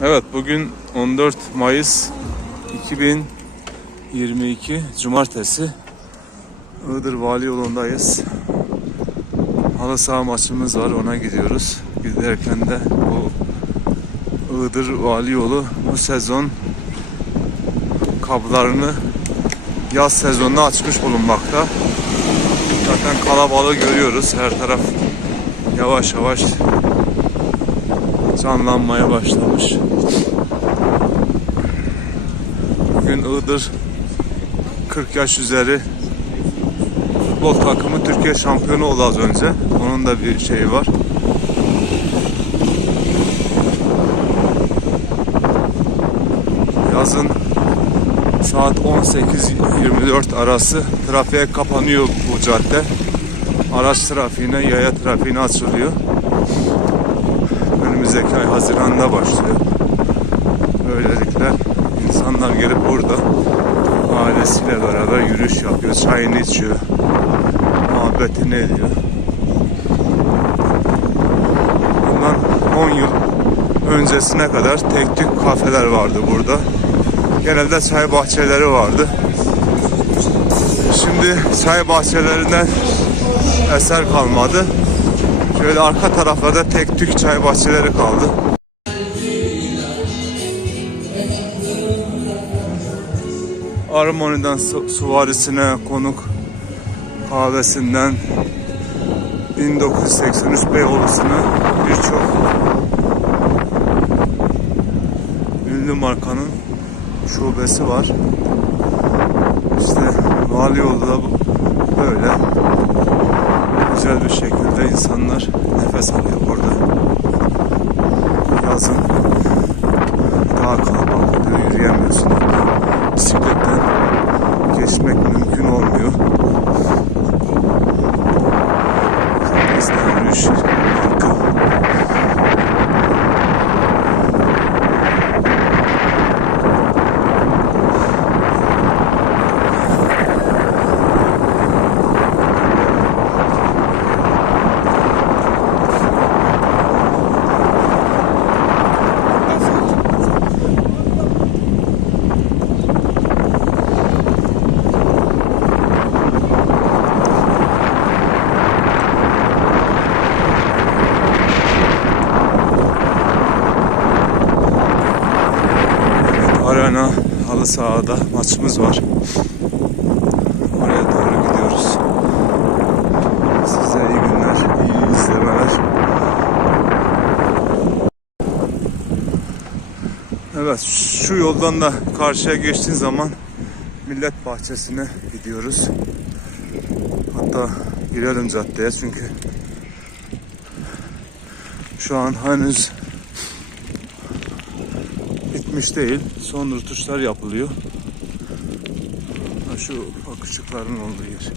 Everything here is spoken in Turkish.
Evet bugün 14 Mayıs 2022 Cumartesi Iğdır Vali yolundayız. Halı saha maçımız var ona gidiyoruz. Giderken de bu Iğdır Vali yolu bu sezon kapılarını yaz sezonuna açmış bulunmakta. Zaten kalabalığı görüyoruz. Her taraf yavaş yavaş canlanmaya başlamış. Bugün Iğdır 40 yaş üzeri futbol takımı Türkiye şampiyonu oldu az önce. Onun da bir şeyi var. Yazın saat 18-24 arası trafiğe kapanıyor bu cadde. Araç trafiğine, yaya trafiğine açılıyor. Önümüzdeki ay Haziran'da başlıyor. Böylelikle insanlar gelip burada ailesiyle beraber yürüyüş yapıyor, çayını içiyor, muhabbetini ediyor. Bundan 10 yıl öncesine kadar tek tük kafeler vardı burada. Genelde çay bahçeleri vardı. Şimdi çay bahçelerinden eser kalmadı. Şöyle arka taraflarda tek tük çay bahçeleri kaldı. Armoni'den su- suvarisine konuk kahvesinden 1983 Beyoğlu'suna birçok ünlü markanın şubesi var. İşte Vali yolu da bu- böyle güzel bir şekilde insanlar nefes alıyor burada. Yazın Arena halı sahada maçımız var. Oraya doğru gidiyoruz. Size iyi günler, iyi izlemeler. Evet, şu yoldan da karşıya geçtiğin zaman Millet Bahçesi'ne gidiyoruz. Hatta girelim caddeye çünkü şu an henüz bitmiş değil. Son rutuşlar yapılıyor. Şu ışıkların olduğu yer.